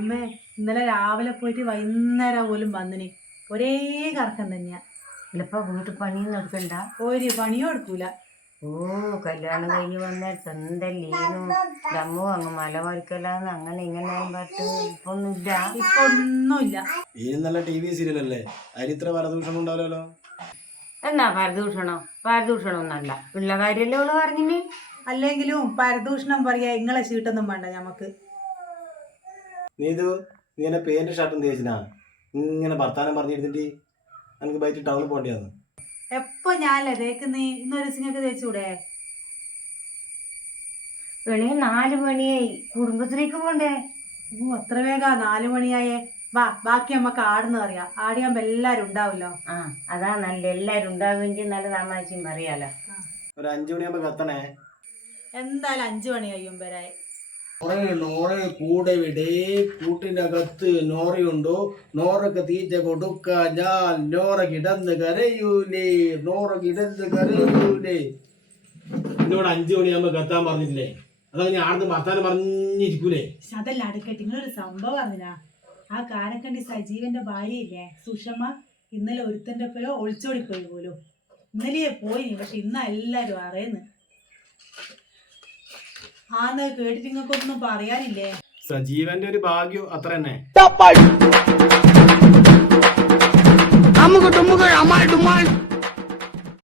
അമ്മേ ഇന്നലെ രാവിലെ പോയിട്ട് വൈകുന്നേരം പോലും വന്നിന്. ഒരേ കറക്കം തന്നെയാ. ഇല്ലപ്പോ വീട്ടിൽ പണിയും നടക്കണ്ട ഒരു പണിയും എടുക്കൂല. ഓ കല്യാണം കഴിഞ്ഞ് വന്നാൽ സ്വന്തം ലീനും ദമ്മു അങ്ങ് മല വരക്കലാന്ന് അങ്ങനെ ഇങ്ങനെ പറഞ്ഞിട്ട് ഇപ്പൊ ഒന്നുമില്ല ഇപ്പൊ ഒന്നുമില്ല ഈ നല്ല ടി വി ഇത്ര പരദൂഷണം ഉണ്ടാവില്ലല്ലോ? എന്നാ പരദൂഷണോ പരദൂഷണം ഒന്നല്ല ഉള്ള കാര്യല്ലേ ഓൾ പറഞ്ഞിന്. അല്ലെങ്കിലും പരദൂഷണം പറയാ ഇങ്ങളെ ചീട്ടൊന്നും വേണ്ട ഞമ്മക്ക്. നീ ഇത് നീ എന്നെ ഷർട്ട് ഷർട്ടും തേച്ചിനാ ഇങ്ങനെ ഭർത്താനം പറഞ്ഞിരുന്നിട്ട് എനിക്ക് ബൈറ്റ് ടൗണിൽ പോകേണ്ടി വന്നു എപ്പോ ഞാനല്ലേ തേക്കുന്നേ? ഇന്നൊരു സിനിമയൊക്കെ തേച്ചൂടെ? വേണേ നാല് മണിയായി. കുടുംബത്തിലേക്ക് പോണ്ടേ? ഓ അത്ര വേഗം നാലു മണിയായേ. വാ ബാക്കി നമ്മക്ക് ആടുന്ന പറയാ ആടിയാകുമ്പോ എല്ലാരും ഉണ്ടാവുമല്ലോ. ആ അതാ നല്ല എല്ലാരും ഉണ്ടാകുമെങ്കിൽ നല്ല താമസിച്ചും പറയാലോ ഒരു അഞ്ചു മണിയാകുമ്പോ കത്തണേ. എന്തായാലും അഞ്ചു മണി കഴിയും വരായി നോറെ നോറെ കൂടെ വിടേ കൂട്ടിനകത്ത് നോറയുണ്ടോ നോറക്ക് തീറ്റ കൊടുക്ക ഞാൻ നോറ കിടന്ന് കരയൂലേ നോറ കിടന്ന് കരയൂലേ. എന്നോട് അഞ്ചു മണിയാകുമ്പോ കത്താൻ പറഞ്ഞില്ലേ അതാ ഞാൻ ആടുന്ന് വർത്താനം പറഞ്ഞിരിക്കൂലേ? അതല്ല അടുക്കട്ടെ. നിങ്ങളൊരു സംഭവം അറിഞ്ഞാ ആ കാരക്കണ്ടി സജീവന്റെ ഭാര്യയില്ലേ സുഷമ ഇന്നലെ ഒരുത്തന്റെ പേരോ ഒളിച്ചോടിപ്പോയി പോലും. ഇന്നലെയെ പോയി പക്ഷെ ഇന്നാ എല്ലാരും അറിയുന്നു ആന്ന് കേട്ടിട്ട് നിങ്ങൾക്കൊന്നും പറയാനില്ലേ? സജീവന്റെ ഒരു ഭാഗ്യം അത്ര തന്നെ. നമുക്ക്